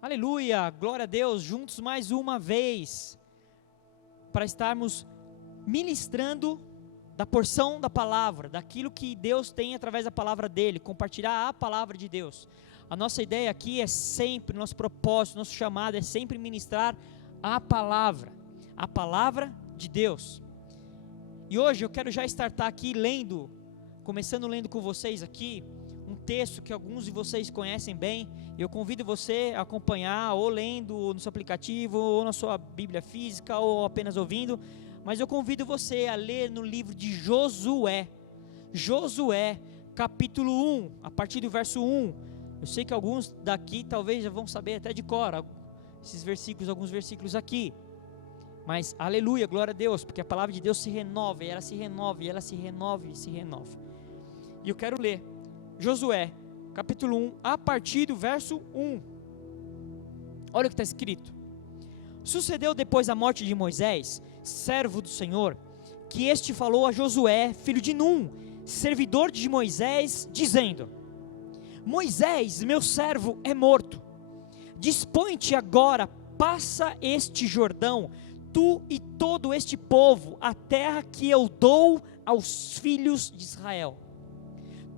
Aleluia, glória a Deus, juntos mais uma vez, para estarmos ministrando da porção da palavra, daquilo que Deus tem através da palavra dele, compartilhar a palavra de Deus. A nossa ideia aqui é sempre, nosso propósito, nosso chamado é sempre ministrar a palavra de Deus. E hoje eu quero já startar aqui começando lendo com vocês aqui, um texto que alguns de vocês conhecem bem. Eu convido você a acompanhar, ou lendo no seu aplicativo, ou na sua Bíblia física, ou apenas ouvindo, mas eu convido você a ler no livro de Josué, capítulo 1, a partir do verso 1, eu sei que alguns daqui talvez já vão saber até de cor, alguns versículos aqui, mas aleluia, glória a Deus, porque a palavra de Deus se renova, e ela se renova, e ela se renova, e se renova, e eu quero ler, Josué, capítulo 1, a partir do verso 1, olha o que está escrito. Sucedeu depois da morte de Moisés, servo do Senhor, que este falou a Josué, filho de Num, servidor de Moisés, dizendo: Moisés, meu servo, é morto, dispõe-te agora, passa este Jordão, tu e todo este povo, a terra que eu dou aos filhos de Israel.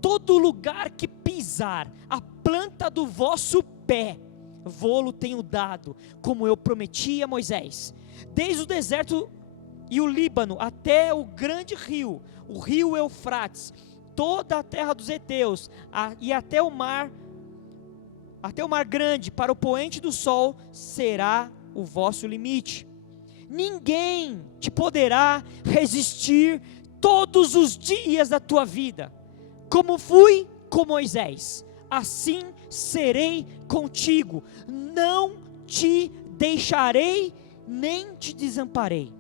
Todo lugar que pisar a planta do vosso pé, vô-lo tenho dado, como eu prometi a Moisés, desde o deserto e o Líbano, até o grande rio, o rio Eufrates, toda a terra dos heteus, e até o mar grande, para o poente do sol, será o vosso limite. Ninguém te poderá resistir todos os dias da tua vida. Como fui com Moisés, assim serei contigo, não te deixarei, nem te desamparei.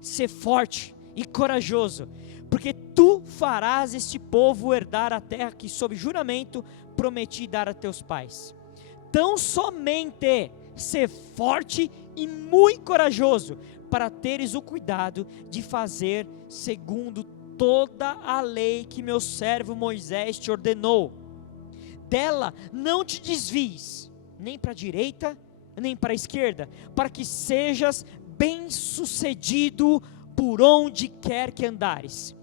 Sê forte e corajoso, porque tu farás este povo herdar a terra que sob juramento prometi dar a teus pais. Tão somente sê forte e muito corajoso, para teres o cuidado de fazer segundo toda a lei que meu servo Moisés te ordenou. Dela não te desvies, nem para a direita, nem para a esquerda, para que sejas bem-sucedido por onde quer que andares.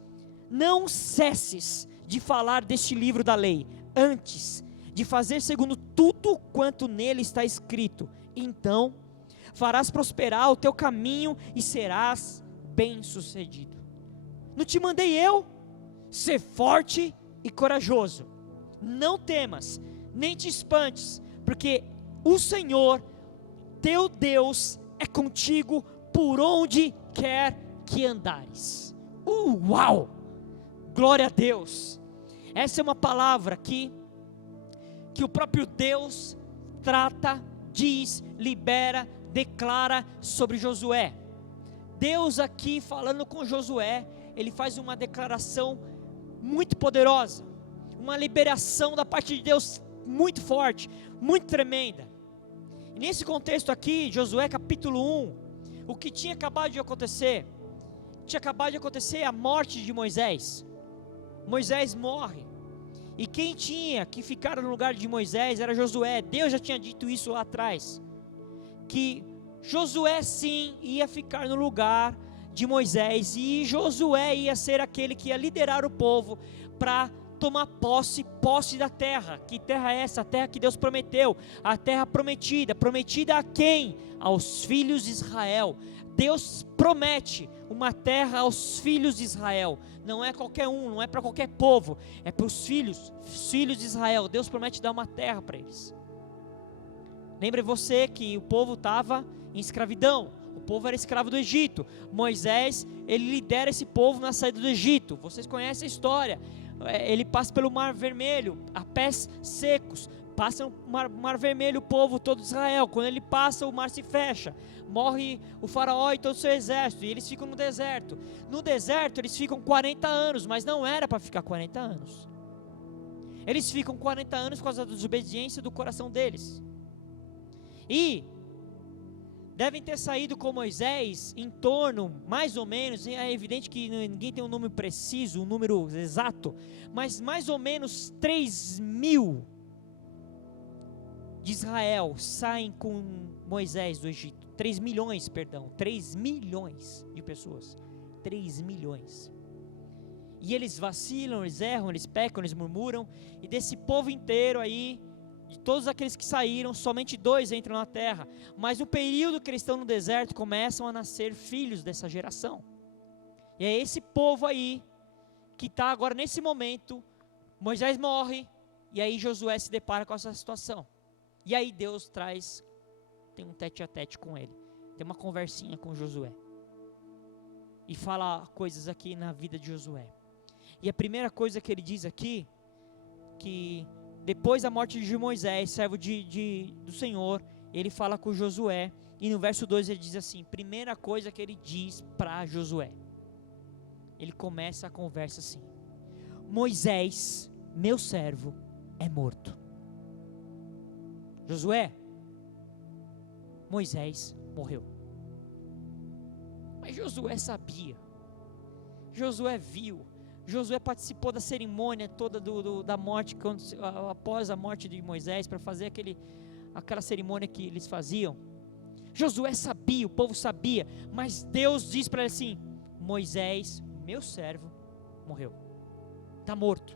Não cesses de falar deste livro da lei, antes de fazer segundo tudo quanto nele está escrito. Então farás prosperar o teu caminho e serás bem-sucedido. Não te mandei eu? Ser forte e corajoso. Não temas, nem te espantes, porque o Senhor, teu Deus, é contigo por onde quer que andares. Uau! Glória a Deus! Essa é uma palavra que o próprio Deus trata, diz, libera, declara sobre Josué. Deus aqui falando com Josué, ele faz uma declaração muito poderosa, uma liberação da parte de Deus muito forte, muito tremenda. E nesse contexto aqui, Josué capítulo 1, o que tinha acabado de acontecer? Tinha acabado de acontecer a morte de Moisés. Moisés morre, e quem tinha que ficar no lugar de Moisés era Josué. Deus já tinha dito isso lá atrás, que Josué sim ia ficar no lugar de Moisés, e Josué ia ser aquele que ia liderar o povo para tomar posse da terra. Que terra é essa? A terra que Deus prometeu, a terra prometida. Prometida a quem? Aos filhos de Israel. Deus promete uma terra aos filhos de Israel. Não é qualquer um, não é para qualquer povo, é para os filhos de Israel. Deus promete dar uma terra para eles. Lembre você que o povo estava em escravidão, o povo era escravo do Egito. Moisés, ele lidera esse povo na saída do Egito. Vocês conhecem a história. Ele passa pelo Mar Vermelho, a pés secos. Passa o Mar Vermelho, o povo todo de Israel. Quando ele passa, o mar se fecha. Morre o faraó e todo o seu exército, e eles ficam no deserto. No deserto eles ficam 40 anos, mas não era para ficar 40 anos. Eles ficam 40 anos por causa da desobediência do coração deles. E devem ter saído com Moisés em torno, mais ou menos, é evidente que ninguém tem um número preciso, um número exato, mas mais ou menos 3.000 de Israel saem com Moisés do Egito. 3 milhões de pessoas. 3 milhões. E eles vacilam, eles erram, eles pecam, eles murmuram. E desse povo inteiro aí, de todos aqueles que saíram, somente 2 entram na terra. Mas no período que eles estão no deserto, começam a nascer filhos dessa geração. E é esse povo aí, que está agora nesse momento, Moisés morre, e aí Josué se depara com essa situação. E aí Deus tem um tete a tete com ele, tem uma conversinha com Josué, e fala coisas aqui na vida de Josué. E a primeira coisa que ele diz aqui, que depois da morte de Moisés, servo do Senhor, ele fala com Josué, e no verso 2 ele diz assim, primeira coisa que ele diz para Josué, ele começa a conversa assim: Moisés, meu servo, é morto. Josué, Moisés morreu. Mas Josué sabia, Josué viu, Josué participou da cerimônia toda da morte, após a morte de Moisés, para fazer aquela cerimônia que eles faziam. Josué sabia, o povo sabia, mas Deus diz para ele assim: Moisés, meu servo, morreu, está morto.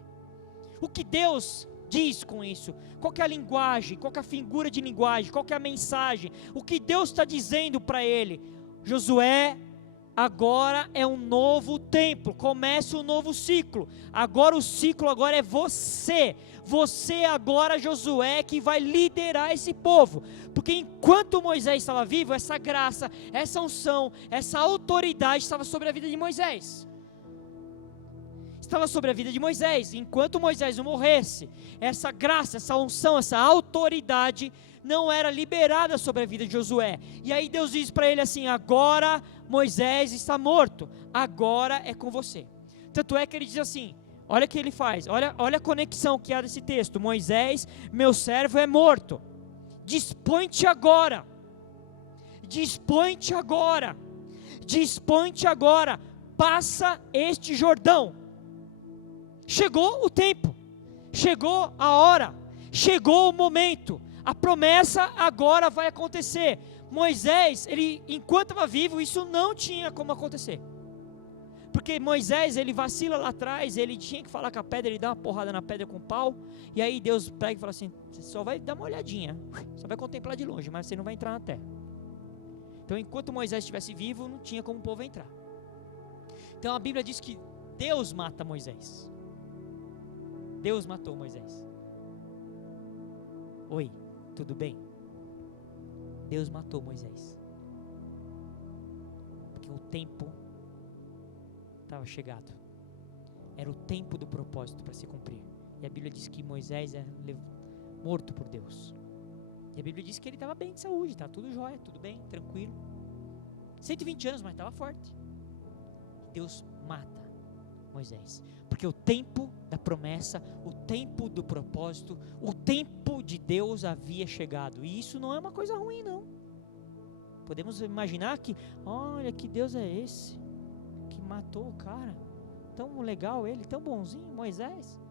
O que Deus diz com isso? Qual que é a linguagem? Qual que é a figura de linguagem? Qual que é a mensagem? O que Deus está dizendo para ele? Josué, agora é um novo tempo, começa um novo ciclo. Agora o ciclo agora é você. Você agora, Josué, que vai liderar esse povo. Porque enquanto Moisés estava vivo, essa graça, essa unção, essa autoridade estava sobre a vida de Moisés. Estava sobre a vida de Moisés. Enquanto Moisés não morresse, essa graça, essa unção, essa autoridade não era liberada sobre a vida de Josué. E aí Deus diz para ele assim: agora Moisés está morto, agora é com você. Tanto é que ele diz assim, olha o que ele faz, olha a conexão que há desse texto: Moisés, meu servo, é morto, dispõe-te agora, dispõe-te agora, dispõe-te agora, passa este Jordão. Chegou o tempo, chegou a hora, chegou o momento, a promessa agora vai acontecer. Moisés, enquanto estava vivo, isso não tinha como acontecer, porque Moisés, ele vacila lá atrás, ele tinha que falar com a pedra, ele dá uma porrada na pedra com o pau, e aí Deus pega e fala assim: você só vai dar uma olhadinha, só vai contemplar de longe, mas você não vai entrar na terra. Então enquanto Moisés estivesse vivo, não tinha como o povo entrar. Então a Bíblia diz que Deus mata Moisés. Deus matou Moisés. Oi, tudo bem? Deus matou Moisés, porque o tempo estava chegado, era o tempo do propósito para se cumprir. E a Bíblia diz que Moisés é morto por Deus. E a Bíblia diz que ele estava bem de saúde, estava tudo jóia, tudo bem, tranquilo, 120 anos, mas estava forte. Deus mata Moisés, porque o tempo da promessa, o tempo do propósito, o tempo de Deus havia chegado. E isso não é uma coisa ruim, não. Podemos imaginar que, olha, que Deus é esse que matou o cara, tão legal ele, tão bonzinho, Moisés.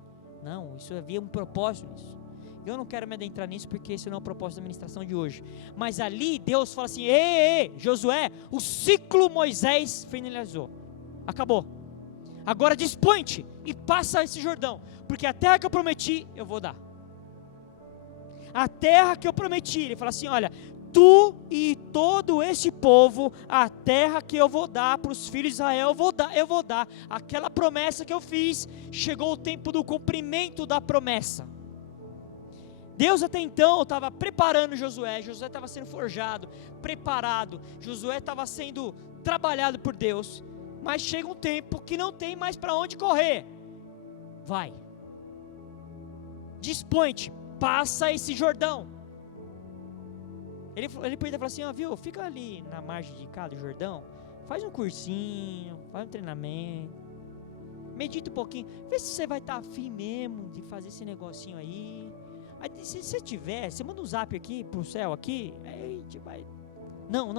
Não, isso havia um propósito nisso. Eu não quero me adentrar nisso, porque esse não é o propósito da ministração de hoje. Mas ali Deus fala assim: ei, Josué, o ciclo Moisés finalizou, acabou. Agora dispõe-te e passa esse Jordão, porque a terra que eu prometi, eu vou dar. A terra que eu prometi, ele fala assim: olha, tu e todo este povo, a terra que eu vou dar para os filhos de Israel, eu vou dar. Aquela promessa que eu fiz, chegou o tempo do cumprimento da promessa. Deus até então estava preparando Josué estava sendo forjado, preparado, Josué estava sendo trabalhado por Deus. Mas chega um tempo que não tem mais para onde correr. Vai, dispõe-te, passa esse Jordão. Ele podia falar assim: ó, viu, fica ali na margem de cada Jordão, faz um cursinho, faz um treinamento, medita um pouquinho, vê se você vai estar afim mesmo de fazer esse negocinho aí. Aí se você tiver, você manda um zap aqui pro céu aqui, aí a gente vai. Não.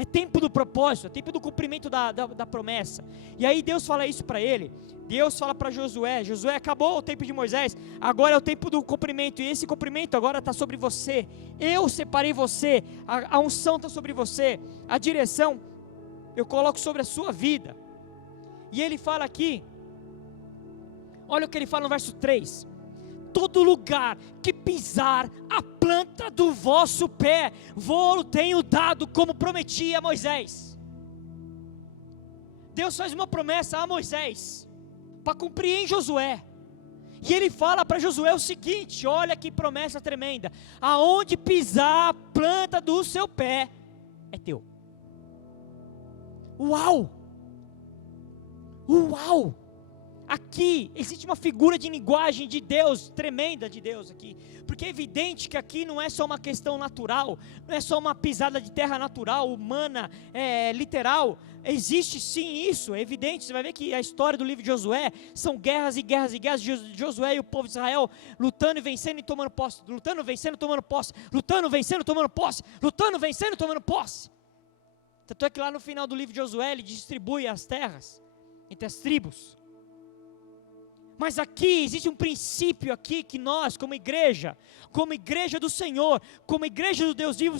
É tempo do propósito, é tempo do cumprimento da promessa. E aí Deus fala isso para ele. Deus fala para Josué: Josué, acabou o tempo de Moisés, agora é o tempo do cumprimento. E esse cumprimento agora está sobre você. Eu separei você, a unção está sobre você, a direção eu coloco sobre a sua vida. E ele fala aqui, olha o que ele fala no verso 3: todo lugar que pisar a planta do vosso pé, vou tenho dado como prometi a Moisés. Deus faz uma promessa a Moisés, para cumprir em Josué, e ele fala para Josué o seguinte: olha que promessa tremenda, aonde pisar a planta do seu pé, é teu. Uau! Uau! Aqui existe uma figura de linguagem de Deus, tremenda de Deus aqui, porque é evidente que aqui não é só uma questão natural, não é só uma pisada de terra natural, humana, literal. Existe sim isso, é evidente. Você vai ver que a história do livro de Josué são guerras e guerras e guerras de Josué e o povo de Israel lutando e vencendo e tomando posse, lutando, vencendo, tomando posse, lutando, vencendo, tomando posse, lutando, vencendo, tomando posse. Tanto é que lá no final do livro de Josué ele distribui as terras entre as tribos. Mas aqui existe um princípio aqui que nós, como igreja do Senhor, como igreja do Deus vivo,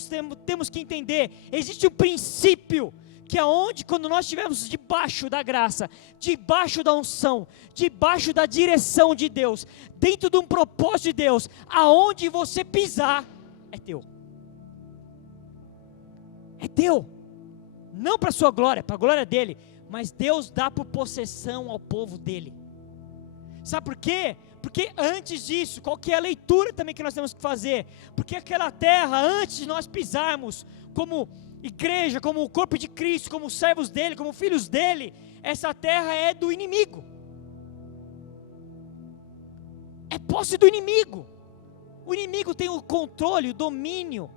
temos que entender. Existe um princípio que aonde, quando nós estivermos debaixo da graça, debaixo da unção, debaixo da direção de Deus, dentro de um propósito de Deus, aonde você pisar, é teu. É teu. Não para a sua glória, para a glória dele, mas Deus dá por possessão ao povo dele. Sabe por quê? Porque antes disso, qual que é a leitura também que nós temos que fazer? Porque aquela terra, antes de nós pisarmos como igreja, como o corpo de Cristo, como servos dele, como filhos dele, essa terra é do inimigo. É posse do inimigo. O inimigo tem o controle, o domínio,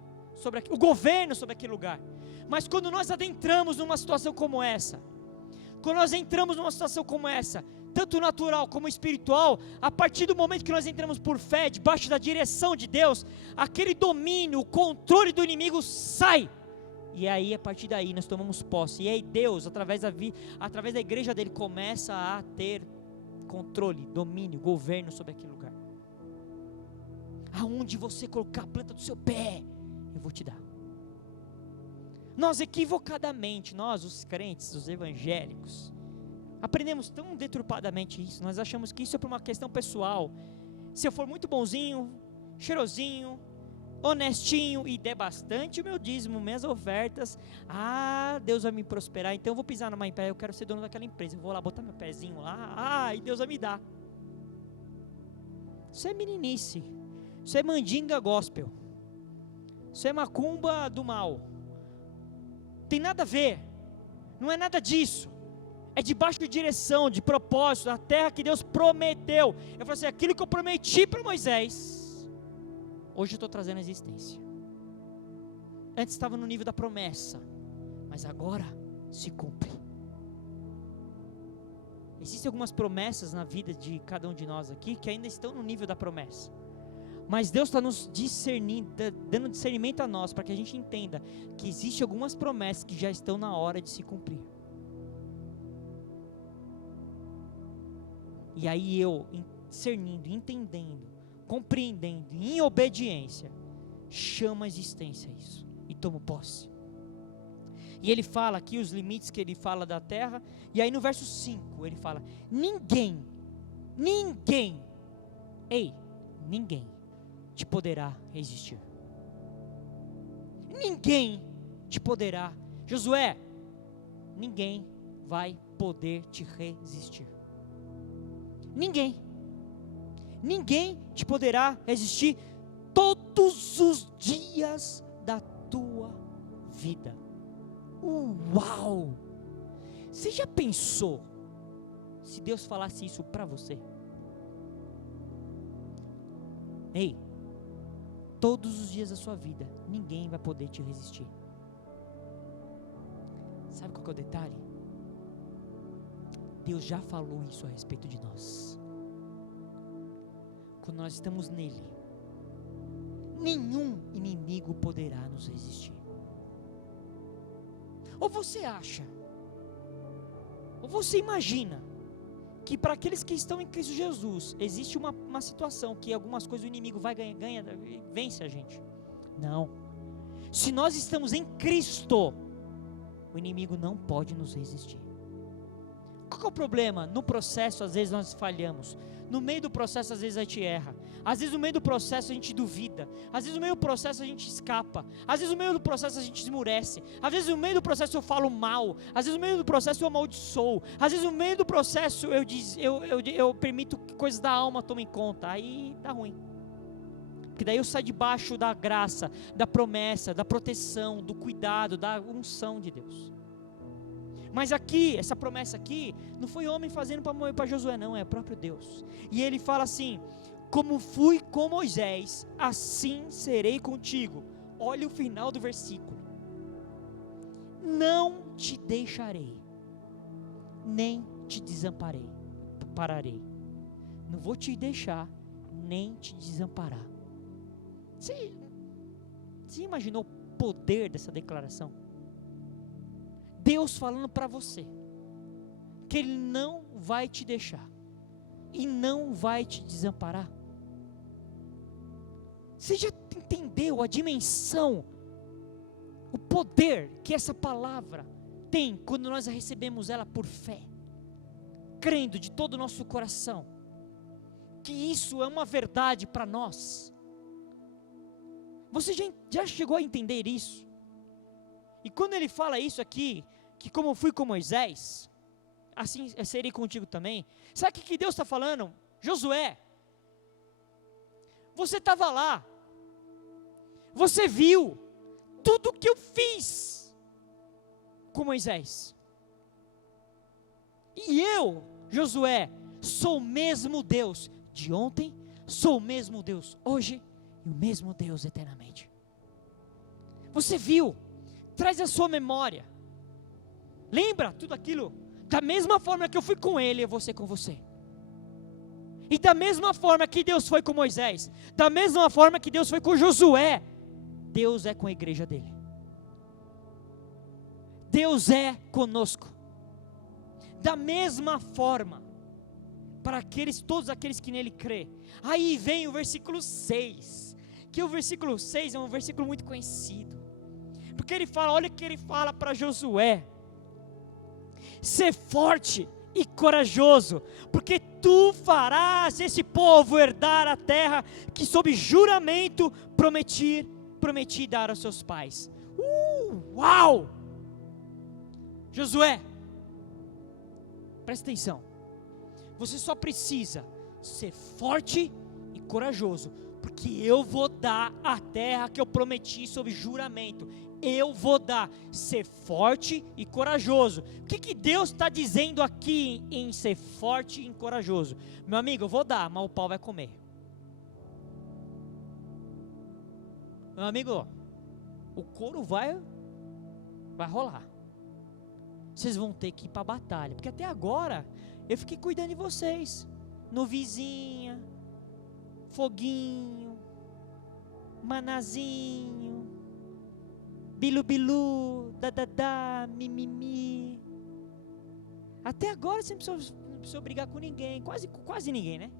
o governo sobre aquele lugar. Mas quando nós adentramos numa situação como essa, tanto natural como espiritual, a partir do momento que nós entramos por fé, debaixo da direção de Deus, aquele domínio, o controle do inimigo sai, e aí a partir daí nós tomamos posse, e aí Deus, através da igreja dele, começa a ter controle, domínio, governo sobre aquele lugar. Aonde você colocar a planta do seu pé, eu vou te dar. Nós equivocadamente, nós os crentes, os evangélicos, aprendemos tão deturpadamente isso. Nós achamos que isso é por uma questão pessoal. Se eu for muito bonzinho, cheirosinho, honestinho e der bastante o meu dízimo, minhas ofertas, Deus vai me prosperar. Então eu vou pisar numa empresa, eu quero ser dono daquela empresa, eu vou lá botar meu pezinho lá, e Deus vai me dar. Isso é meninice, isso é mandinga gospel, isso é macumba do mal. Tem nada a ver, não é nada disso. É debaixo de direção, de propósito, da terra que Deus prometeu. Eu falo assim, aquilo que eu prometi para Moisés, hoje eu estou trazendo a existência. Antes estava no nível da promessa, mas agora se cumpre. Existem algumas promessas na vida de cada um de nós aqui, que ainda estão no nível da promessa. Mas Deus está nos discernindo, dando discernimento a nós, para que a gente entenda que existem algumas promessas que já estão na hora de se cumprir. E aí eu, discernindo, entendendo, compreendendo, em obediência, chamo a existência isso, e tomo posse. E ele fala aqui os limites que ele fala da terra, e aí no verso 5 ele fala, ninguém te poderá resistir. Ninguém te poderá, Josué, ninguém vai poder te resistir. Ninguém te poderá resistir todos os dias da tua vida. Uau! Você já pensou se Deus falasse isso para você? Ei, todos os dias da sua vida, ninguém vai poder te resistir. Sabe qual que é o detalhe? Deus já falou isso a respeito de nós. Quando nós estamos nele, nenhum inimigo poderá nos resistir. Ou você acha, ou você imagina, que para aqueles que estão em Cristo Jesus, existe uma situação que algumas coisas o inimigo vai ganha, vence a gente? Não. Se nós estamos em Cristo, o inimigo não pode nos resistir. Qual que é o problema? No processo, às vezes nós falhamos. No meio do processo, às vezes a gente erra. Às vezes no meio do processo a gente duvida. Às vezes no meio do processo a gente escapa. Às vezes no meio do processo a gente esmurece. Às vezes no meio do processo eu falo mal. Às vezes no meio do processo eu amaldiçoo. Às vezes no meio do processo eu permito que coisas da alma tomem conta. Aí dá ruim. Porque daí eu saio debaixo da graça, da promessa, da proteção, do cuidado, da unção de Deus. Mas aqui, essa promessa aqui, não foi homem fazendo para Josué não, é o próprio Deus. E ele fala assim: como fui com Moisés, assim serei contigo. Olha o final do versículo. Não te deixarei, nem te pararei. Não vou te deixar, nem te desamparar. Você imaginou o poder dessa declaração? Deus falando para você que Ele não vai te deixar e não vai te desamparar. Você já entendeu a dimensão, o poder que essa palavra tem quando nós recebemos ela por fé, crendo de todo o nosso coração que isso é uma verdade para nós? Você já chegou a entender isso? E quando ele fala isso aqui, que como fui com Moisés, assim serei contigo também. Sabe o que Deus está falando? Josué, você estava lá, você viu tudo o que eu fiz com Moisés. E eu, Josué, sou o mesmo Deus de ontem, sou o mesmo Deus hoje e o mesmo Deus eternamente. Você viu? Traz a sua memória. Lembra tudo aquilo? Da mesma forma que eu fui com ele, eu vou ser com você. E da mesma forma que Deus foi com Moisés, da mesma forma que Deus foi com Josué, Deus é com a igreja dele. Deus é conosco. Da mesma forma, para todos aqueles que nele crê. Aí vem o versículo 6, que o versículo 6 é um versículo muito conhecido. Porque ele fala, olha o que ele fala para Josué: ser forte e corajoso, porque tu farás esse povo herdar a terra que sob juramento prometi dar aos seus pais. Uau! Josué, presta atenção, você só precisa ser forte e corajoso, porque eu vou dar a terra que eu prometi sob juramento. Eu vou dar, ser forte e corajoso. O que Deus está dizendo aqui em ser forte e corajoso? Meu amigo, eu vou dar, mas o pau vai comer. Meu amigo, o couro vai rolar. Vocês vão ter que ir para a batalha, porque até agora eu fiquei cuidando de vocês. Novizinha, foguinho, manazinho, bilu-bilu, dadadá, mimimi. Até agora você não precisou brigar com ninguém, quase ninguém, né?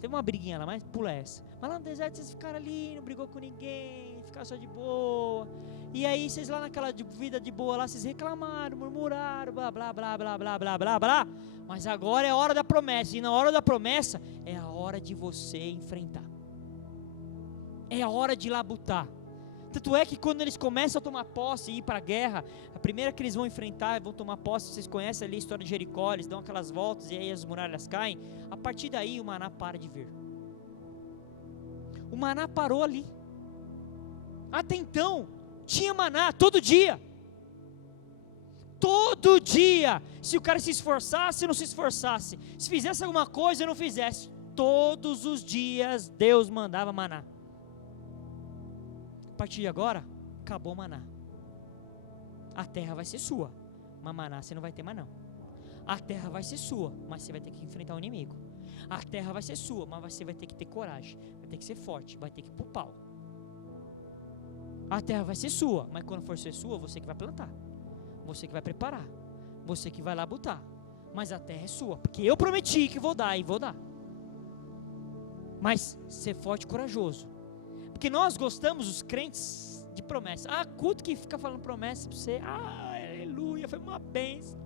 Teve uma briguinha lá, mas pula essa. Mas lá no deserto vocês ficaram ali, não brigou com ninguém, ficaram só de boa. E aí vocês lá naquela vida de boa lá, vocês reclamaram, murmuraram, blá, blá, blá, blá, blá, blá, blá, blá. Mas agora é a hora da promessa, e na hora da promessa é a hora de você enfrentar. É a hora de labutar. Tanto é que quando eles começam a tomar posse e ir para a guerra, a primeira que eles vão enfrentar, vão tomar posse, vocês conhecem ali a história de Jericó, eles dão aquelas voltas e aí as muralhas caem. A partir daí o maná para de vir. O maná parou ali. Até então, tinha maná todo dia. Todo dia. Se o cara se esforçasse ou não se esforçasse, se fizesse alguma coisa ou não fizesse, todos os dias Deus mandava maná. A partir de agora, acabou o maná. A terra vai ser sua, mas maná você não vai ter mais não. A terra vai ser sua, mas você vai ter que enfrentar o inimigo. A terra vai ser sua, mas você vai ter que ter coragem, vai ter que ser forte, vai ter que ir pro pau. A terra vai ser sua, mas quando for ser sua, você que vai plantar. Você que vai preparar, você que vai lá botar, mas a terra é sua, porque eu prometi que vou dar e vou dar. Mas ser forte e corajoso, porque nós gostamos, os crentes, de promessa. Culto que fica falando promessa para você, aleluia, foi uma bênção,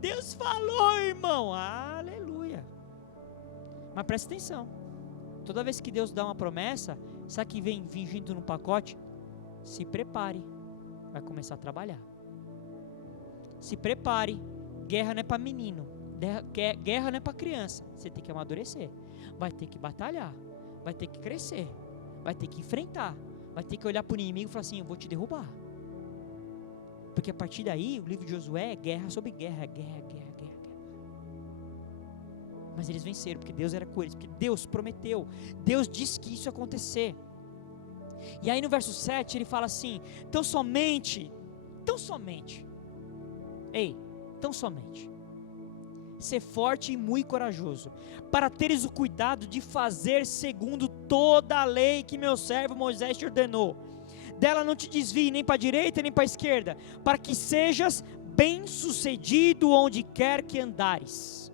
Deus falou, irmão, aleluia. Mas presta atenção, toda vez que Deus dá uma promessa, sabe que vem junto no pacote? Se prepare, vai começar a trabalhar. Se prepare, guerra não é para menino, guerra não é para criança, você tem que amadurecer, vai ter que batalhar, vai ter que crescer, vai ter que enfrentar, vai ter que olhar para o inimigo e falar assim, eu vou te derrubar. Porque a partir daí, o livro de Josué é guerra sobre guerra, guerra. Mas eles venceram, porque Deus era com eles, porque Deus prometeu, Deus disse que isso ia acontecer. E aí no verso 7 ele fala assim, tão somente, ser forte e muito corajoso, para teres o cuidado de fazer segundo toda a lei que meu servo Moisés te ordenou. Dela não te desvie nem para a direita nem para a esquerda, para que sejas bem sucedido onde quer que andares.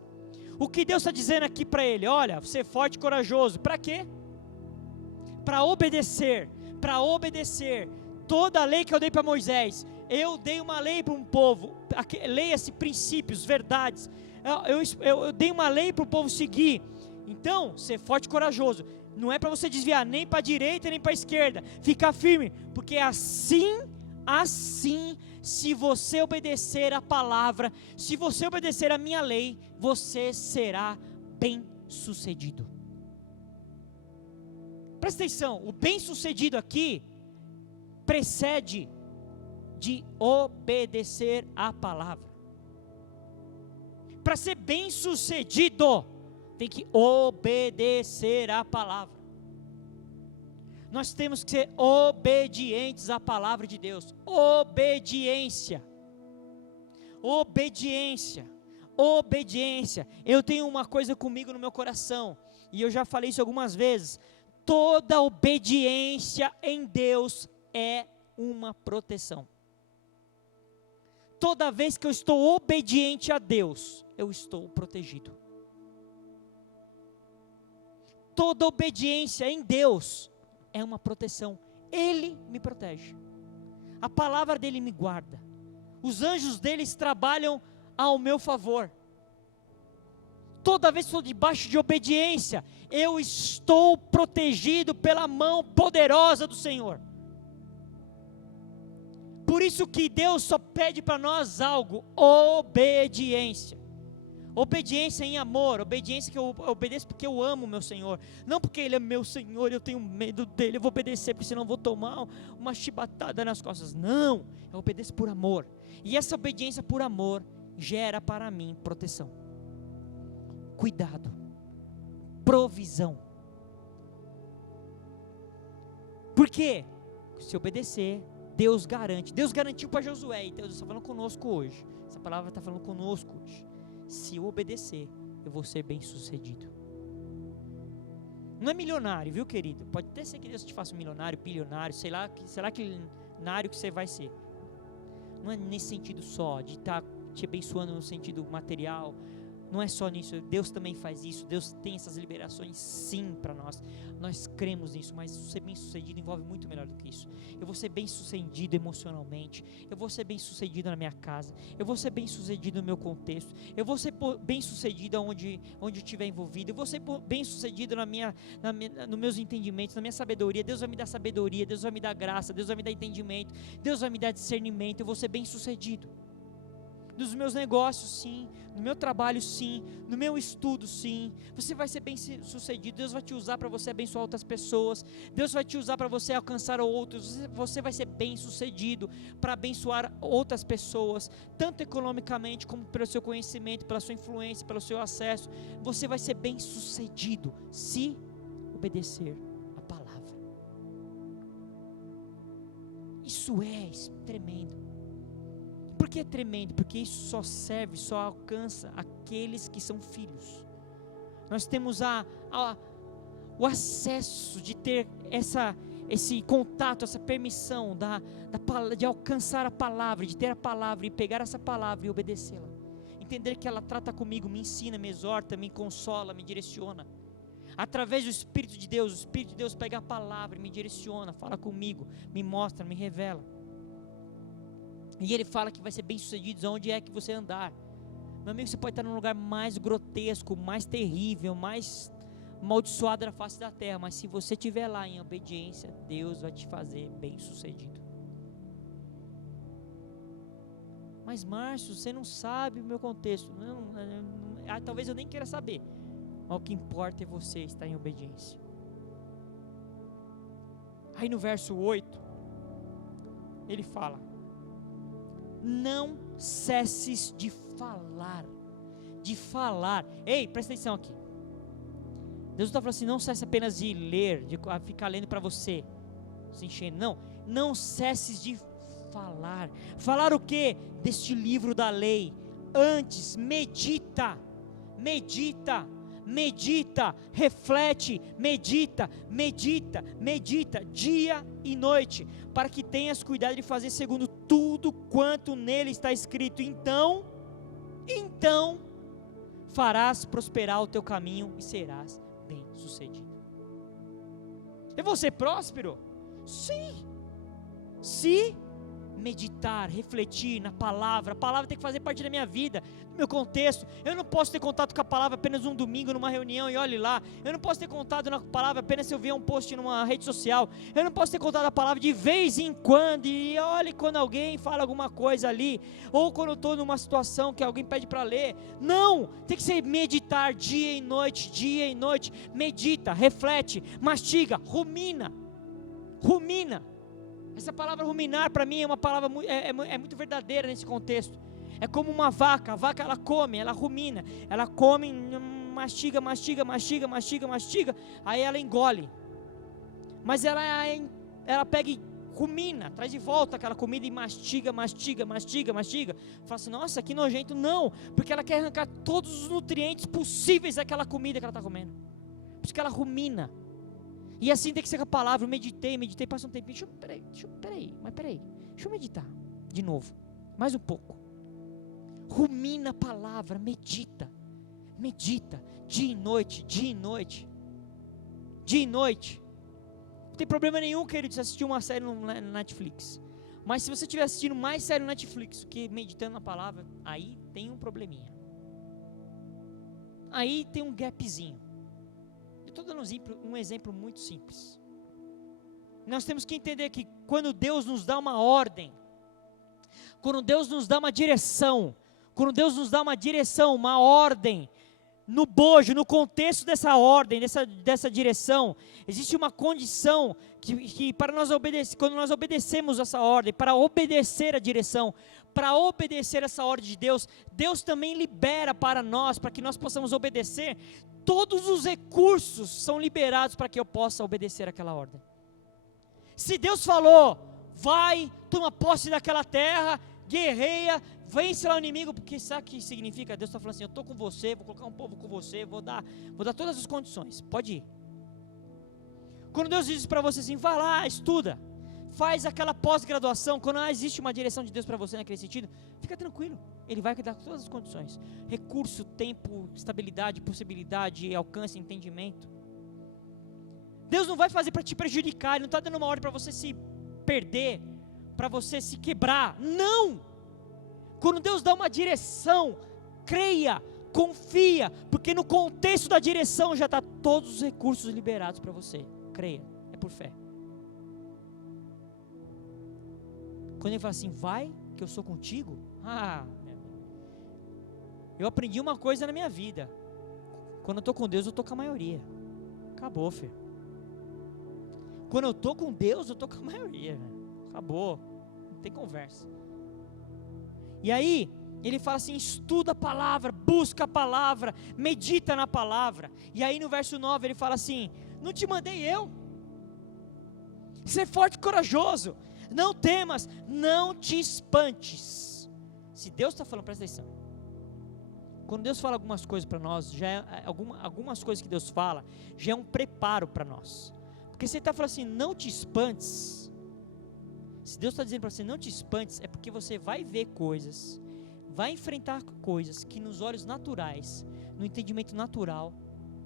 O que Deus está dizendo aqui para ele? Olha, ser forte e corajoso, para quê? Para obedecer toda a lei que eu dei para Moisés. Eu dei uma lei para um povo, leia-se princípios, verdades, eu dei uma lei para o povo seguir. Então, ser forte e corajoso, não é para você desviar nem para a direita nem para a esquerda, ficar firme, porque assim, se você obedecer a palavra, se você obedecer a minha lei, você será bem sucedido. Presta atenção, o bem sucedido aqui precede de obedecer a palavra. Para ser bem sucedido, tem que obedecer a palavra. Nós temos que ser obedientes à palavra de Deus. Obediência. Eu tenho uma coisa comigo no meu coração, e eu já falei isso algumas vezes. Toda obediência em Deus é uma proteção. Toda vez que eu estou obediente a Deus, eu estou protegido. Toda obediência em Deus é uma proteção. Ele me protege. A palavra dele me guarda. Os anjos deles trabalham ao meu favor. Toda vez que estou debaixo de obediência, eu estou protegido pela mão poderosa do Senhor. Por isso que Deus só pede para nós algo: obediência. Obediência em amor, obediência que eu obedeço porque eu amo meu Senhor, não porque Ele é meu Senhor, eu tenho medo dEle, eu vou obedecer porque senão eu vou tomar uma chibatada nas costas. Não, eu obedeço por amor, e essa obediência por amor gera para mim proteção, cuidado, provisão. Por quê? Se obedecer, Deus garante. Deus garantiu para Josué, então Deus está falando conosco hoje. Essa palavra está falando conosco hoje. Se eu obedecer, eu vou ser bem sucedido. Não é milionário, viu, querido? Pode até ser que Deus te faça um milionário, bilionário, sei lá que milionário que você vai ser. Não é nesse sentido só, de estar te abençoando no sentido material. Não é só nisso, Deus também faz isso. Deus tem essas liberações sim para nós. Nós cremos nisso, mas ser bem sucedido envolve muito melhor do que isso. Eu vou ser bem sucedido emocionalmente, eu vou ser bem sucedido na minha casa, eu vou ser bem sucedido no meu contexto, eu vou ser bem sucedido onde eu estiver envolvido, eu vou ser bem sucedido nos meus entendimentos, na minha sabedoria. Deus vai me dar sabedoria, Deus vai me dar graça, Deus vai me dar entendimento, Deus vai me dar discernimento. Eu vou ser bem sucedido nos meus negócios, sim, no meu trabalho, sim, no meu estudo, sim. Você vai ser bem sucedido. Deus vai te usar para você abençoar outras pessoas, Deus vai te usar para você alcançar outros. Você vai ser bem sucedido para abençoar outras pessoas, tanto economicamente como pelo seu conhecimento, pela sua influência, pelo seu acesso. Você vai ser bem sucedido se obedecer a palavra. Isso é tremendo. Por que é tremendo? Porque isso só alcança aqueles que são filhos. Nós temos o acesso de ter esse contato, essa permissão de alcançar a palavra, de ter a palavra e pegar essa palavra e obedecê-la. Entender que ela trata comigo, me ensina, me exorta, me consola, me direciona. Através do Espírito de Deus, o Espírito de Deus pega a palavra, me direciona, fala comigo, me mostra, me revela. E Ele fala que vai ser bem sucedido onde é que você andar. Meu amigo, você pode estar num lugar mais grotesco, mais terrível, mais amaldiçoado da face da terra, mas se você estiver lá em obediência, Deus vai te fazer bem sucedido. Mas Márcio, você não sabe o meu contexto. Talvez eu nem queira saber, mas o que importa é você estar em obediência. Aí no verso 8, ele fala: não cesses de falar. Ei, presta atenção aqui. Deus não está falando assim, não cesse apenas de ler, de ficar lendo para você, se enchendo. Não cesses de falar. Falar o que? Deste livro da lei. Antes, medita, reflete, medita, dia e noite, para que tenhas cuidado de fazer segundo tudo quanto nele está escrito. Então, farás prosperar o teu caminho e serás bem sucedido. Eu vou ser próspero? Sim. Se meditar, refletir na palavra, a palavra tem que fazer parte da minha vida, do meu contexto. Eu não posso ter contato com a palavra apenas um domingo numa reunião e olhe lá. Eu não posso ter contato na palavra apenas se eu ver um post numa rede social. Eu não posso ter contato na palavra de vez em quando e olhe quando alguém fala alguma coisa ali, ou quando eu estou numa situação que alguém pede para ler. Não, tem que ser meditar dia e noite, medita, reflete, mastiga, rumina. Essa palavra ruminar para mim é uma palavra muito verdadeira nesse contexto. É como uma vaca. A vaca ela come, ela rumina, ela come, mastiga, aí ela engole. Mas ela pega e rumina, traz de volta aquela comida e mastiga. Fala assim, nossa, que nojento. Não, porque ela quer arrancar todos os nutrientes possíveis daquela comida que ela está comendo. Por isso que ela rumina. E assim tem que ser com a palavra. Eu meditei, passa um tempinho, peraí, deixa eu meditar de novo, mais um pouco. Rumina a palavra, medita, dia e noite. Não tem problema nenhum, querido, se assistir uma série no Netflix, mas se você estiver assistindo mais série no Netflix do que meditando na palavra, aí tem um probleminha, aí tem um gapzinho. Estou dando um exemplo muito simples. Nós temos que entender que quando Deus nos dá uma ordem, quando Deus nos dá uma direção, uma ordem, no bojo, no contexto dessa ordem, dessa direção, existe uma condição que para nós obedecer, quando nós obedecemos essa ordem, para obedecer a direção, para obedecer essa ordem de Deus, Deus também libera para nós, para que nós possamos obedecer. Todos os recursos são liberados para que eu possa obedecer aquela ordem. Se Deus falou, vai, toma posse daquela terra, guerreia, vence lá o inimigo, porque sabe o que significa? Deus está falando assim, eu estou com você, vou colocar um povo com você, vou dar todas as condições, pode ir. Quando Deus diz para você assim, vai lá, estuda, faz aquela pós-graduação, quando existe uma direção de Deus para você naquele sentido, fica tranquilo, Ele vai dar todas as condições, recurso, tempo, estabilidade, possibilidade, alcance, entendimento. Deus não vai fazer para te prejudicar, Ele não está dando uma ordem para você se perder, para você se quebrar, não. Quando Deus dá uma direção, creia, confia, porque no contexto da direção já está todos os recursos liberados para você, creia, é por fé. Quando Ele fala assim, vai, que eu sou contigo, eu aprendi uma coisa na minha vida, quando eu estou com Deus, eu estou com a maioria, acabou, filho. Quando eu estou com Deus, eu estou com a maioria, acabou, não tem conversa. E aí, Ele fala assim, estuda a palavra, busca a palavra, medita na palavra. E aí no verso 9 Ele fala assim, não te mandei eu? Ser forte e corajoso, não temas, não te espantes. Se Deus está falando, presta atenção. Quando Deus fala algumas coisas para nós, algumas coisas que Deus fala, já é um preparo para nós. Porque você está falando assim, não te espantes. Se Deus está dizendo para você, não te espantes, é porque você vai ver coisas, vai enfrentar coisas que nos olhos naturais, no entendimento natural,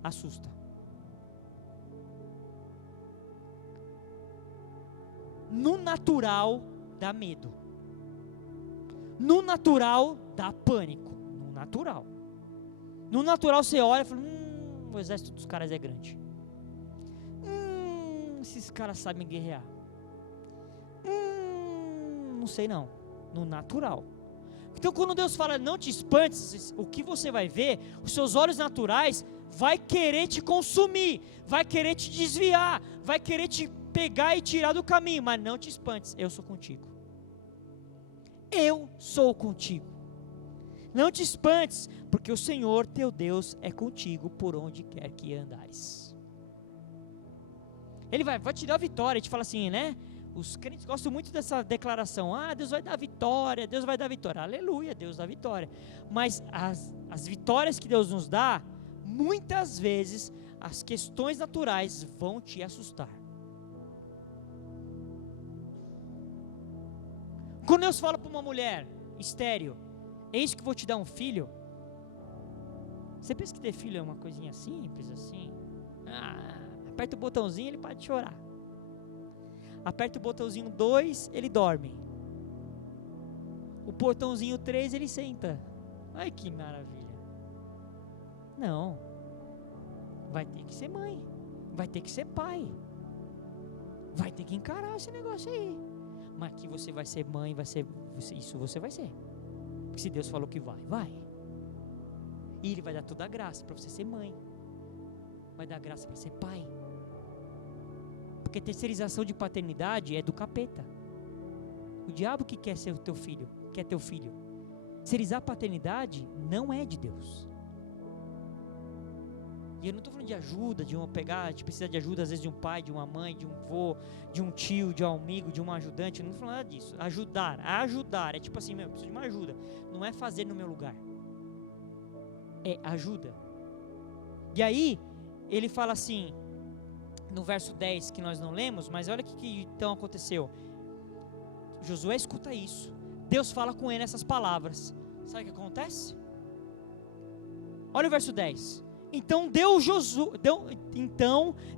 assusta. No natural, dá medo. No natural, dá pânico. No natural. No natural, você olha e fala, o exército dos caras é grande. Esses caras sabem guerrear. Não sei não. No natural. Então quando Deus fala, não te espantes, o que você vai ver, os seus olhos naturais vai querer te consumir, vai querer te desviar, vai querer te pegar e tirar do caminho, mas não te espantes, eu sou contigo. Eu sou contigo. Não te espantes, porque o Senhor teu Deus é contigo por onde quer que andares. Ele vai te dar a vitória, ele te fala assim, né? Os crentes gostam muito dessa declaração, Deus vai dar vitória, Deus vai dar vitória, aleluia, Deus dá vitória. Mas as vitórias que Deus nos dá, muitas vezes, as questões naturais vão te assustar. Quando Deus fala para uma mulher estéril, eis que vou te dar um filho, você pensa que ter filho é uma coisinha simples assim? Aperta o botãozinho, ele para de chorar. Aperta o botãozinho 2, ele dorme. O botãozinho 3, ele senta. Ai, que maravilha. Não. Vai ter que ser mãe. Vai ter que ser pai. Vai ter que encarar esse negócio aí. Mas que você vai ser mãe, isso você vai ser. Porque se Deus falou que vai. E Ele vai dar toda a graça para você ser mãe. Vai dar graça para ser pai. Porque terceirização de paternidade é do capeta. O diabo que quer ser o teu filho, quer teu filho. Terceirizar a paternidade não é de Deus. E eu não estou falando de ajuda, de gente precisa de ajuda às vezes de um pai, de uma mãe, de um avô, de um tio, de um amigo, de um ajudante. Eu não estou falando nada disso. Ajudar, é tipo assim, eu preciso de uma ajuda. Não é fazer no meu lugar. É ajuda. E aí, ele fala assim, no verso 10 que nós não lemos, mas olha o que então aconteceu. Josué escuta isso, Deus fala com ele essas palavras. Sabe o que acontece? Olha o verso 10. Então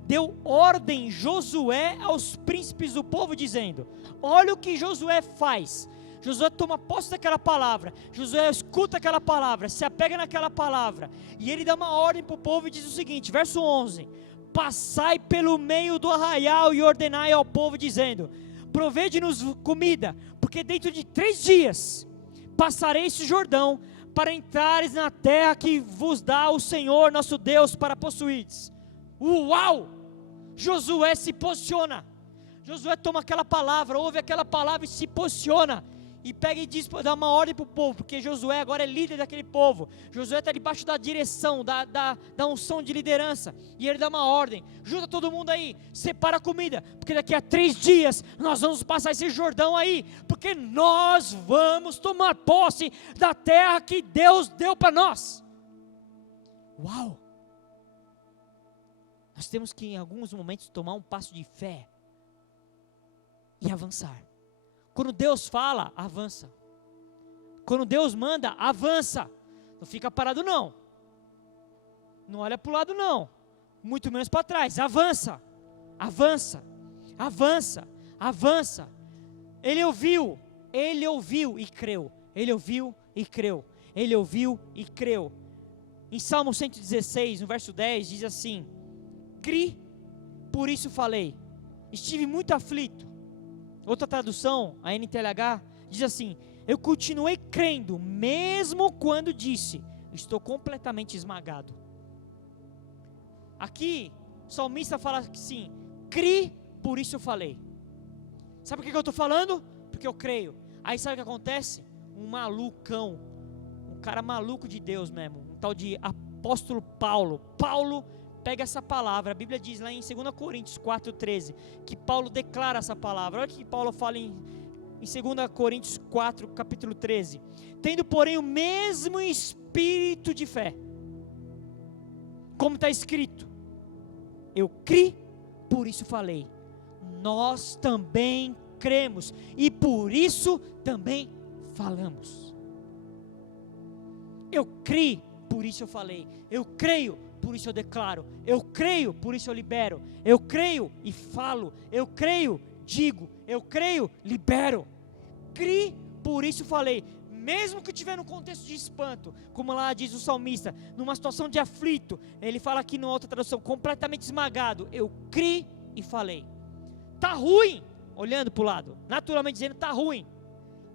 deu ordem Josué aos príncipes do povo, dizendo, olha o que Josué faz. Josué toma posse daquela palavra, Josué escuta aquela palavra, se apega naquela palavra, e ele dá uma ordem para o povo e diz o seguinte, verso 11, passai pelo meio do arraial e ordenai ao povo, dizendo, provede-nos comida, porque dentro de 3 dias passarei esse Jordão, para entrares na terra que vos dá o Senhor nosso Deus para possuirdes. Uau! Josué se posiciona, Josué toma aquela palavra, ouve aquela palavra e se posiciona, e pega e diz, dá uma ordem para o povo, porque Josué agora é líder daquele povo, Josué está debaixo da direção, da unção de liderança, e ele dá uma ordem, junta todo mundo aí, separa a comida, porque daqui a 3 dias, nós vamos passar esse Jordão aí, porque nós vamos tomar posse da terra que Deus deu para nós. Uau! Nós temos que em alguns momentos tomar um passo de fé, e avançar. Quando Deus fala, avança. Quando Deus manda, avança. Não fica parado não. Não olha para o lado não. Muito menos para trás. Avança. Avança. Avança. Avança. Ele ouviu e creu. Ele ouviu e creu. Ele ouviu e creu. Em Salmo 116, no verso 10, diz assim, cri, por isso falei. Estive muito aflito. Outra tradução, a NTLH, diz assim, eu continuei crendo, mesmo quando disse, estou completamente esmagado. Aqui, o salmista fala assim, cri, por isso eu falei. Sabe por que eu estou falando? Porque eu creio. Aí sabe o que acontece? Um malucão, um cara maluco de Deus mesmo, um tal de apóstolo Paulo. Paulo pega essa palavra, a Bíblia diz lá em 2 Coríntios 4,13, que Paulo declara essa palavra. Olha o que Paulo fala em 2 Coríntios 4, capítulo 13. Tendo, porém, o mesmo espírito de fé, como está escrito, eu criei, por isso falei. Nós também cremos e por isso também falamos. Eu criei, por isso eu falei. Eu creio, por isso eu declaro. Eu creio, por isso eu libero. Eu creio e falo. Eu creio, digo. Eu creio, libero. Criei, por isso falei. Mesmo que estiver num contexto de espanto, como lá diz o salmista, numa situação de aflito, ele fala aqui numa outra tradução, completamente esmagado, eu criei e falei. Está ruim, olhando para o lado, naturalmente dizendo, está ruim,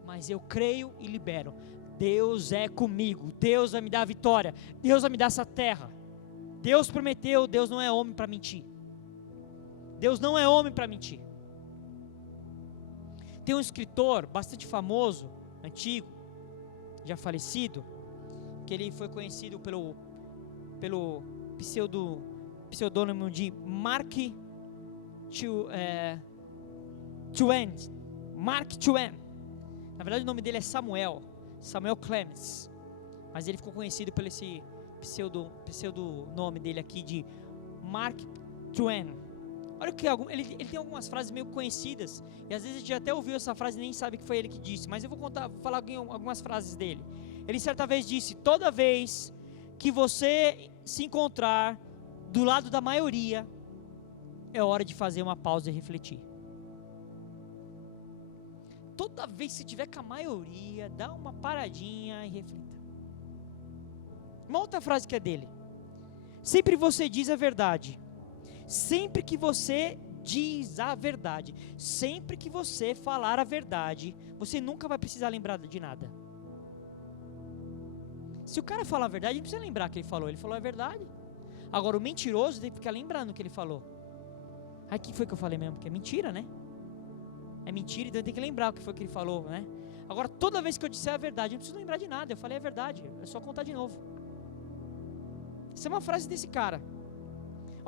mas eu creio e libero. Deus é comigo, Deus vai me dar a vitória, Deus vai me dar essa terra. Deus prometeu, Deus não é homem para mentir. Deus não é homem para mentir. Tem um escritor bastante famoso, antigo, já falecido, que ele foi conhecido pelo pseudônimo de Mark Twain. Mark Twain. Na verdade o nome dele é Samuel Clemens, mas ele ficou conhecido pelo esse pseudonome dele aqui de Mark Twain. Olha que ele tem algumas frases meio conhecidas, e às vezes a gente até ouviu essa frase e nem sabe que foi ele que disse, mas eu vou falar algumas frases dele. Ele certa vez disse: toda vez que você se encontrar do lado da maioria, é hora de fazer uma pausa e refletir. Toda vez que você estiver com a maioria, dá uma paradinha e reflita. Uma outra frase que é dele: sempre você diz a verdade. Sempre que você diz a verdade, sempre que você falar a verdade, você nunca vai precisar lembrar de nada. Se o cara falar a verdade, não precisa lembrar que ele falou a verdade. Agora o mentiroso tem que ficar lembrando o que ele falou. Aí o que foi que eu falei mesmo? Porque é mentira, né? É mentira, então tem que lembrar o que foi que ele falou, né? Agora toda vez que eu disser a verdade, eu não preciso lembrar de nada, eu falei a verdade, é só contar de novo. Essa é uma frase desse cara.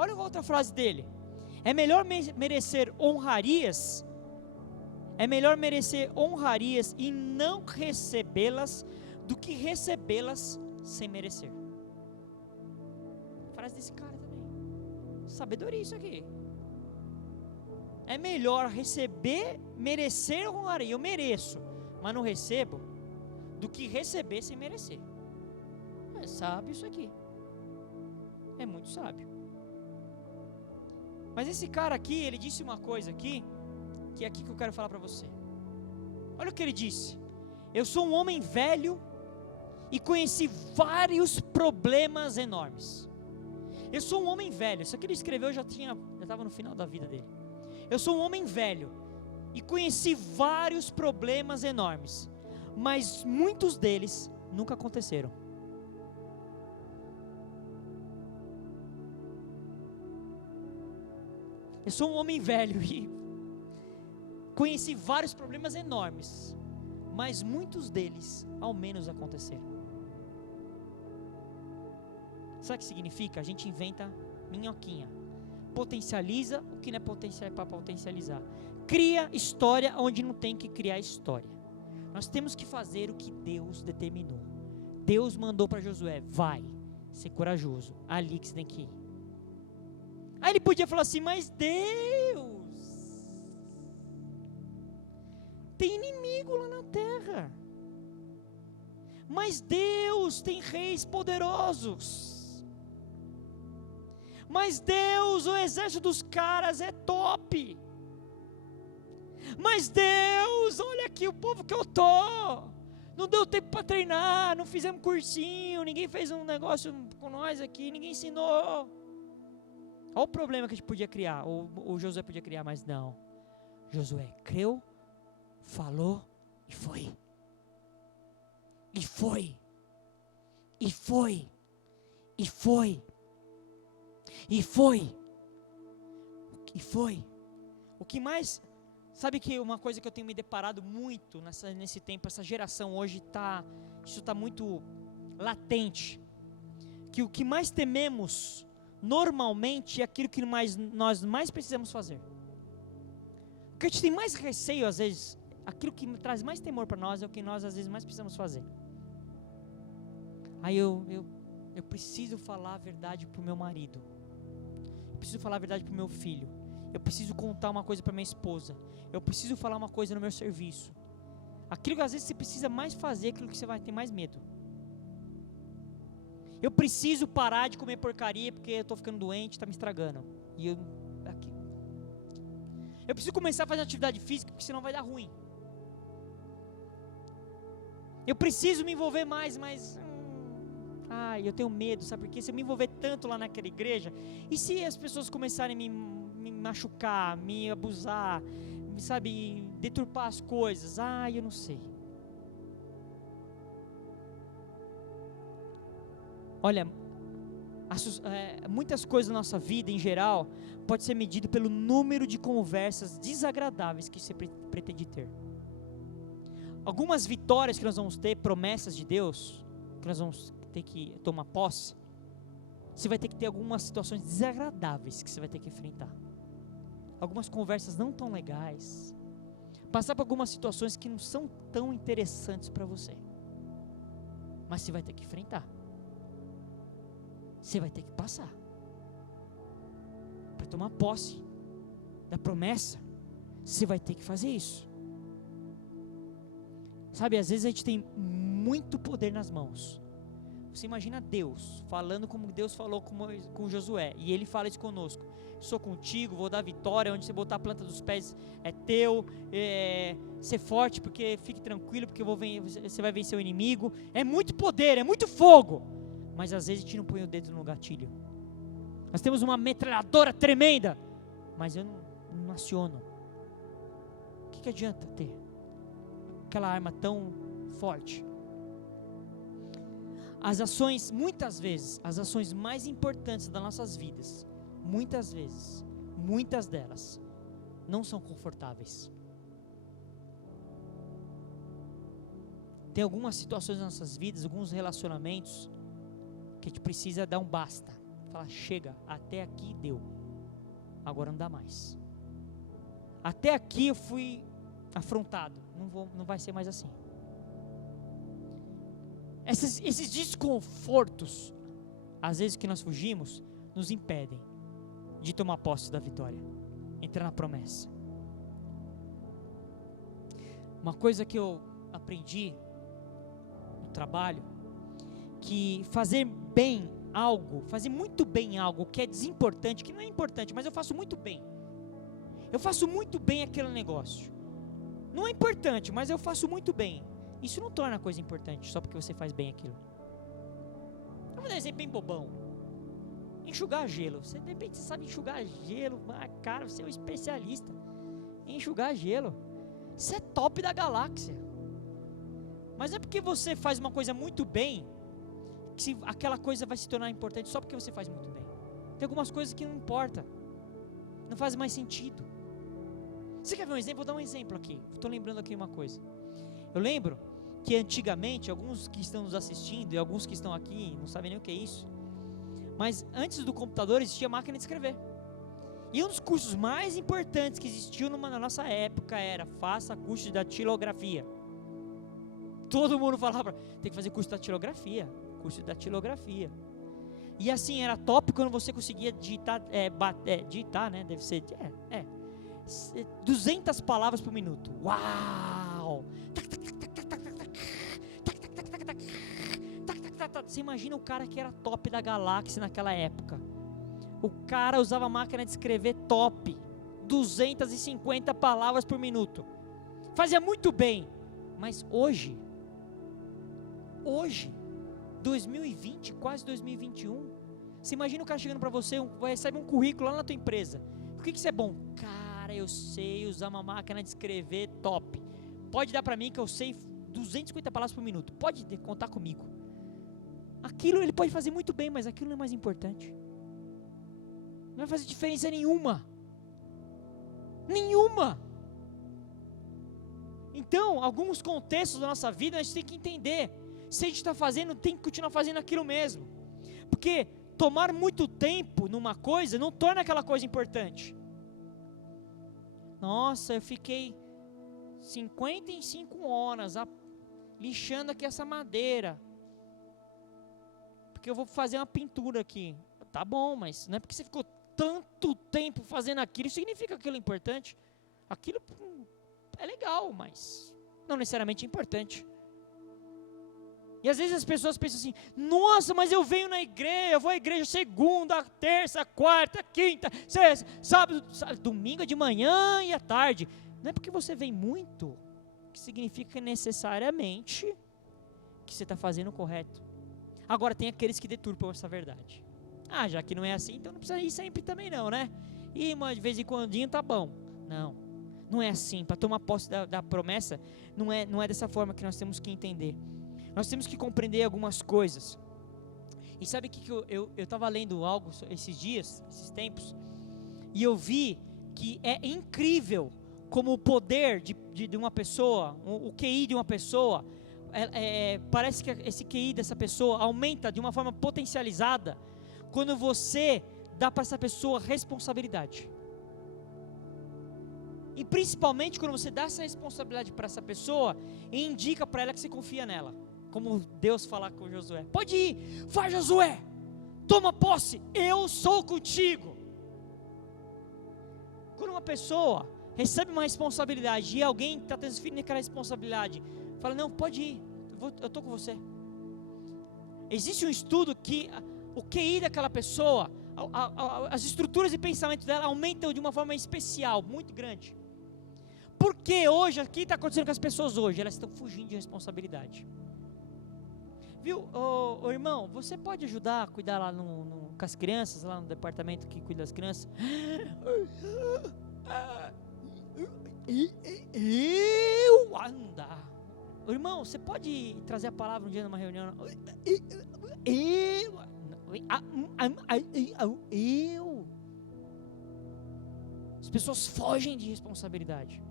Olha outra frase dele: é melhor merecer honrarias e não recebê-las do que recebê-las sem merecer. Frase desse cara também. Sabedoria isso aqui. É melhor merecer honraria, eu mereço, mas não recebo, do que receber sem merecer. É sábio isso aqui. É muito sábio. Mas esse cara aqui, ele disse uma coisa aqui, que é aqui que eu quero falar para você. Olha o que ele disse: eu sou um homem velho e conheci vários problemas enormes. Eu sou um homem velho. Isso aqui ele escreveu, já estava no final da vida dele. Eu sou um homem velho e conheci vários problemas enormes, mas muitos deles nunca aconteceram. Eu sou um homem velho e conheci vários problemas enormes, mas muitos deles ao menos aconteceram. Sabe o que significa? A gente inventa minhoquinha, potencializa o que não é para potencializar, cria história onde não tem que criar história. Nós temos que fazer o que Deus determinou. Deus mandou para Josué: vai, ser corajoso, ali que você tem que ir. Aí ele podia falar assim: mas Deus, tem inimigo lá na terra, mas Deus tem reis poderosos, mas Deus, o exército dos caras é top, mas Deus, olha aqui o povo que eu tô, não deu tempo para treinar, não fizemos cursinho, ninguém fez um negócio com nós aqui, ninguém ensinou. Olha o problema que a gente podia criar, ou Josué podia criar, mas não. Josué creu, falou e foi. E foi. E foi. E foi. E foi. E foi. O que mais... Sabe que uma coisa que eu tenho me deparado muito nesse tempo, essa geração hoje isso está muito latente. Que o que mais tememos normalmente é aquilo que nós mais precisamos fazer. O que a gente tem mais receio às vezes, aquilo que traz mais temor para nós é o que nós às vezes mais precisamos fazer. Aí eu preciso falar a verdade para o meu marido, eu preciso falar a verdade para o meu filho, Eu preciso contar uma coisa para minha esposa. Eu preciso falar uma coisa no meu serviço. Aquilo que às vezes você precisa mais fazer, aquilo que você vai ter mais medo. Eu preciso parar de comer porcaria porque eu estou ficando doente, está me estragando. Eu preciso começar a fazer atividade física porque senão vai dar ruim. Eu preciso me envolver mais, mas eu tenho medo, sabe por quê? Se eu me envolver tanto lá naquela igreja, e se as pessoas começarem a me machucar, me abusar, sabe, deturpar as coisas? Eu não sei. Olha, muitas coisas na nossa vida em geral pode ser medido pelo número de conversas desagradáveis que você pretende ter. Algumas vitórias que nós vamos ter, promessas de Deus, que nós vamos ter que tomar posse, você vai ter que ter algumas situações desagradáveis que você vai ter que enfrentar. Algumas conversas não tão legais, passar por algumas situações que não são tão interessantes para você, mas você vai ter que enfrentar. Você vai ter que passar para tomar posse da promessa. Você vai ter que fazer isso. Sabe, às vezes a gente tem muito poder nas mãos. Você imagina Deus falando como Deus falou com Josué, e Ele fala isso conosco: sou contigo, vou dar vitória, onde você botar a planta dos pés é teu, ser forte, porque fique tranquilo, porque você vai vencer o inimigo. É muito poder, é muito fogo, mas às vezes a gente não põe o dedo no gatilho. Nós temos uma metralhadora tremenda, mas eu não aciono. O que adianta ter aquela arma tão forte? Muitas vezes, as ações mais importantes das nossas vidas, muitas delas, não são confortáveis. Tem algumas situações nas nossas vidas, alguns relacionamentos, que a gente precisa dar um basta. Falar: chega, até aqui deu, agora não dá mais. Até aqui eu fui afrontado, não vai ser mais assim. Esses desconfortos, às vezes que nós fugimos, nos impedem de tomar posse da vitória, entrar na promessa. Uma coisa que eu aprendi no trabalho, que fazer muito bem algo que é desimportante, que não é importante, mas eu faço muito bem. Eu faço muito bem aquele negócio. Não é importante, mas eu faço muito bem. Isso não torna a coisa importante só porque você faz bem aquilo. Eu vou dar um exemplo bem bobão. Enxugar gelo. Você de repente sabe enxugar gelo. Cara, você é um especialista em enxugar gelo. Isso é top da galáxia. Mas não é porque você faz uma coisa muito bem que aquela coisa vai se tornar importante só porque você faz muito bem. Tem algumas coisas que não importa, não faz mais sentido. Você quer ver um exemplo? Vou dar um exemplo aqui. Estou lembrando aqui uma coisa. Eu lembro que antigamente, alguns que estão nos assistindo e alguns que estão aqui não sabem nem o que é isso, mas antes do computador existia máquina de escrever. E um dos cursos mais importantes que existiu na nossa época era: faça curso de datilografia. Todo mundo falava: tem que fazer curso de datilografia. Curso de datilografia. E assim, era top quando você conseguia digitar, digitar, né? Deve ser, 200 palavras por minuto. Uau! Você imagina o cara que era top da galáxia naquela época. O cara usava máquina de escrever top, 250 palavras por minuto. Fazia muito bem. Mas hoje, 2020, quase 2021, você imagina o cara chegando para você, recebe um currículo lá na tua empresa. Por que você é bom? Cara, eu sei usar uma máquina de escrever top. Pode dar para mim que eu sei 250 palavras por minuto. Pode contar comigo. Aquilo ele pode fazer muito bem, mas aquilo não é mais importante. Não vai fazer diferença nenhuma. Nenhuma. Então, alguns contextos da nossa vida a gente tem que entender. Se a gente está fazendo, tem que continuar fazendo aquilo mesmo. Porque tomar muito tempo numa coisa não torna aquela coisa importante. Nossa, eu fiquei 55 horas lixando aqui essa madeira, porque eu vou fazer uma pintura aqui. Tá bom, mas não é porque você ficou tanto tempo fazendo aquilo, isso significa que aquilo é importante. Aquilo é legal, mas não necessariamente é importante. E às vezes as pessoas pensam assim, nossa, mas eu venho na igreja, eu vou à igreja segunda, terça, quarta, quinta, sexta, sábado, domingo de manhã e à tarde. Não é porque você vem muito, que significa necessariamente que você está fazendo o correto. Agora tem aqueles que deturpam essa verdade. Já que não é assim, então não precisa ir sempre também não, né? E de vez em quando tá bom. Não é assim. Para tomar posse da promessa, não é dessa forma que nós temos que entender. Nós temos que compreender algumas coisas. E sabe o que eu estava lendo algo esses dias, esses tempos, e eu vi que é incrível como o poder de uma pessoa, o QI de uma pessoa, parece que esse QI dessa pessoa aumenta de uma forma potencializada quando você dá para essa pessoa responsabilidade. E principalmente quando você dá essa responsabilidade para essa pessoa e indica para ela que você confia nela. Como Deus fala com Josué: pode ir, vai Josué, toma posse, eu sou contigo. Quando uma pessoa recebe uma responsabilidade e alguém está transferindo aquela responsabilidade, fala: não, pode ir, eu estou com você. Existe um estudo que o QI daquela pessoa, as estruturas de pensamento dela aumentam de uma forma especial, muito grande. Porque hoje, o que está acontecendo com as pessoas hoje? Elas estão fugindo de responsabilidade. Viu, irmão, você pode ajudar a cuidar lá com as crianças, lá no departamento que cuida das crianças? Eu andar. Irmão, você pode trazer a palavra um dia numa reunião? As pessoas fogem de responsabilidade.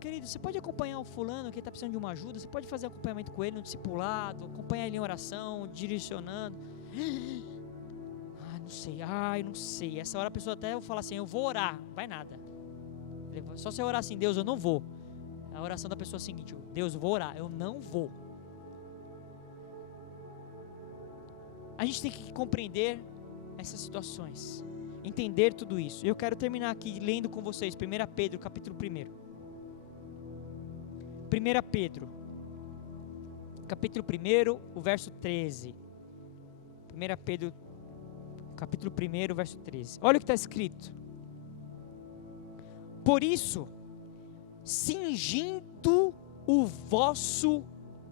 Querido, você pode acompanhar o fulano que está precisando de uma ajuda? Você pode fazer acompanhamento com ele no discipulado, acompanhar ele em oração, direcionando. Não sei. Essa hora a pessoa até fala assim: eu vou orar. Vai nada. Só se eu orar assim: Deus, eu não vou. A oração da pessoa é a seguinte: Deus, eu vou orar, eu não vou. A gente tem que compreender essas situações, entender tudo isso. Eu quero terminar aqui lendo com vocês 1 Pedro, capítulo 1. 1 Pedro, capítulo 1, o verso 13. 1 Pedro, capítulo 1, verso 13. Olha o que está escrito: por isso, cingindo o vosso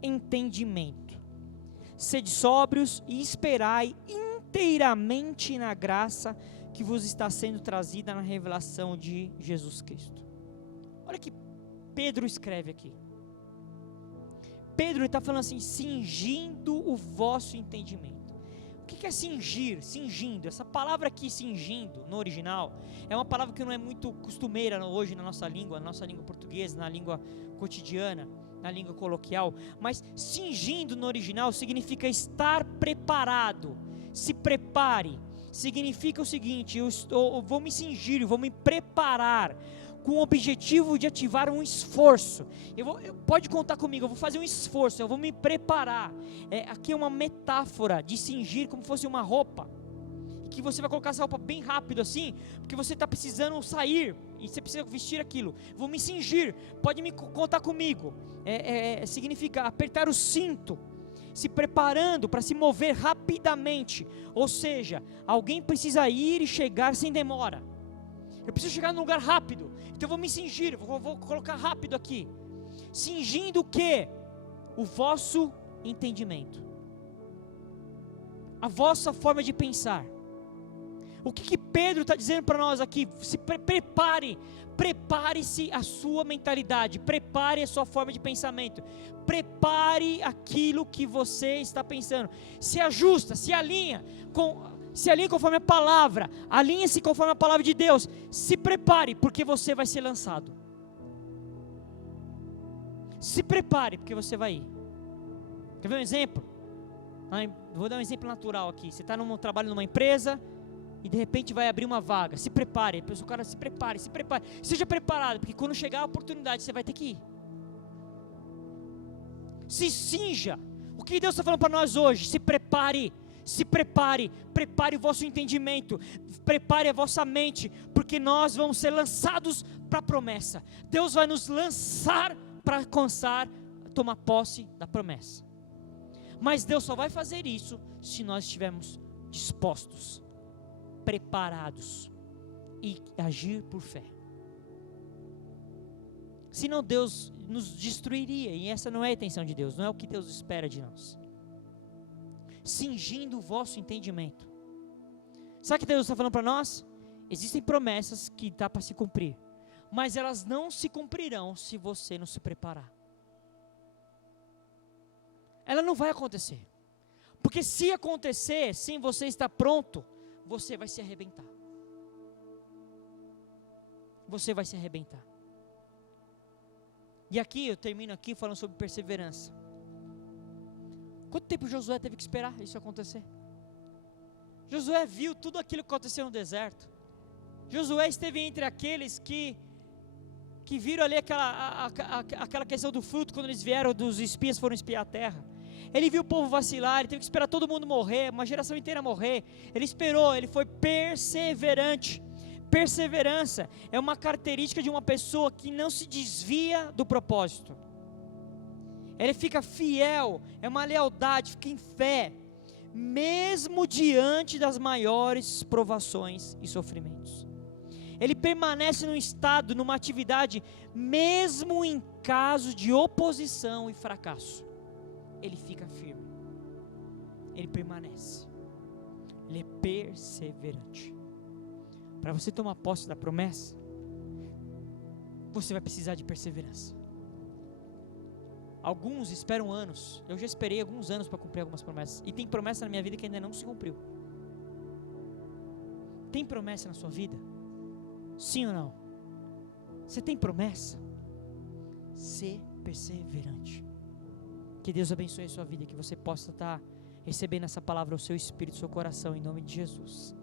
entendimento, sede sóbrios e esperai inteiramente na graça que vos está sendo trazida na revelação de Jesus Cristo. Olha que Pedro escreve aqui. Pedro está falando assim: cingindo o vosso entendimento. O que é cingir? Cingindo. Essa palavra aqui, cingindo, no original, é uma palavra que não é muito costumeira hoje na nossa língua portuguesa, na língua cotidiana, na língua coloquial. Mas cingindo no original significa estar preparado. Se prepare. Significa o seguinte: eu vou me cingir, eu vou me preparar com o objetivo de ativar um esforço. Pode contar comigo, eu vou fazer um esforço, eu vou me preparar. Aqui é uma metáfora de cingir como se fosse uma roupa, e que você vai colocar essa roupa bem rápido assim, porque você está precisando sair, e você precisa vestir aquilo. Vou me cingir, pode me contar comigo. Significa apertar o cinto, se preparando para se mover rapidamente. Ou seja, alguém precisa ir e chegar sem demora. Eu preciso chegar num lugar rápido, então eu vou me cingir, vou colocar rápido aqui. Cingindo o quê? O vosso entendimento, a vossa forma de pensar. O que Pedro está dizendo para nós aqui? Se prepare-se a sua mentalidade, prepare a sua forma de pensamento, prepare aquilo que você está pensando, se ajusta, se alinha conforme a palavra, alinhe-se conforme a palavra de Deus, se prepare, porque você vai ser lançado. Se prepare, porque você vai ir. Quer ver um exemplo? Vou dar um exemplo natural aqui. Você está trabalho numa empresa e de repente vai abrir uma vaga. Se prepare, o cara se prepare, seja preparado, porque quando chegar a oportunidade você vai ter que ir. Se cinja. O que Deus está falando para nós hoje? Se prepare. Se prepare o vosso entendimento, prepare a vossa mente, porque nós vamos ser lançados para a promessa. Deus vai nos lançar para alcançar, tomar posse da promessa. Mas Deus só vai fazer isso se nós estivermos dispostos, preparados e agir por fé. Senão Deus nos destruiria, e essa não é a intenção de Deus, não é o que Deus espera de nós. Cingindo o vosso entendimento. Sabe o que Deus está falando para nós? Existem promessas que dá para se cumprir, mas elas não se cumprirão se você não se preparar. Ela não vai acontecer, porque se acontecer, sem você estar pronto, você vai se arrebentar. Você vai se arrebentar. E aqui, eu termino aqui falando sobre perseverança. Quanto tempo Josué teve que esperar isso acontecer? Josué viu tudo aquilo que aconteceu no deserto. Josué esteve entre aqueles que viram ali aquela questão do fruto, quando eles vieram, dos espias foram espiar a terra. Ele viu o povo vacilar, ele teve que esperar todo mundo morrer, uma geração inteira morrer. Ele esperou, ele foi perseverante. Perseverança é uma característica de uma pessoa que não se desvia do propósito. Ele fica fiel, é uma lealdade, fica em fé, mesmo diante das maiores provações e sofrimentos. Ele permanece num estado, numa atividade, mesmo em caso de oposição e fracasso. Ele fica firme, ele permanece, ele é perseverante. Para você tomar posse da promessa, você vai precisar de perseverança. Alguns esperam anos, eu já esperei alguns anos para cumprir algumas promessas, e tem promessa na minha vida que ainda não se cumpriu. Tem promessa na sua vida? Sim ou não? Você tem promessa? Ser perseverante. Que Deus abençoe a sua vida, que você possa estar recebendo essa palavra ao seu espírito, ao seu coração, em nome de Jesus.